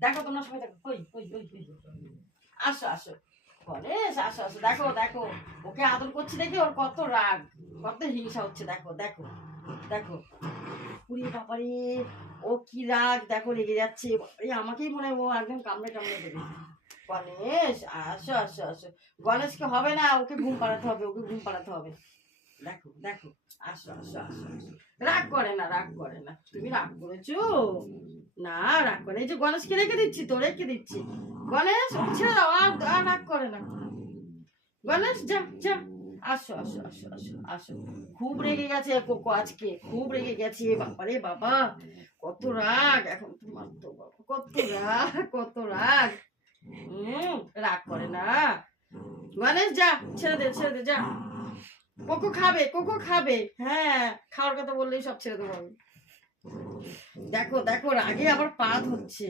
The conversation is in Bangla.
দেখো তোমরা সবাই দেখো, ওই ওই ওই ওই। আসো আসো গণেশ, আসো আসো, দেখো দেখো ওকে আদর করছি দেখে ওর কত রাগ, কত হিংসা হচ্ছে, দেখো দেখো দেখো। পুরি বাবারে, ও কি রাগ দেখো, রেগে যাচ্ছে বাবারে, আমাকেই মনে হয় ও একদম কামড়ে কামড়ে দেবে। গণেশ আসো আসো আসো, গণেশকে হবে না, ওকে ঘুম পাড়াতে হবে, ওকে ঘুম পাড়াতে হবে। দেখো দেখো, আসো আসো আসো আসো। রাগ করে না, রাগ করে না, তুমি রাগ করেছো? না রাগ করে, এই যে গণেশকে রেখে দিচ্ছি, তো রেখে দিচ্ছি। গণেশ ওকে ছেড়ে দাও, আর আর রাগ করে না। গণেশ যা যা, আসো আসো আসো আসো আসো। খুব রেগে গেছে কোকো আজকে, খুব রেগে গেছে, বাবারে বাবা কত রাগ এখন তোমার, তো বাবা কত রাগ, কত রাগ। রাগ করে না। গণেশ যা, ছেড়ে দে যা। কোকো খাবে, কোকো খাবে, হ্যাঁ খাওয়ার কথা বললেই সব ছেড়ে দেবো আমি। দেখো দেখো রাগে আবার পা ধরছে।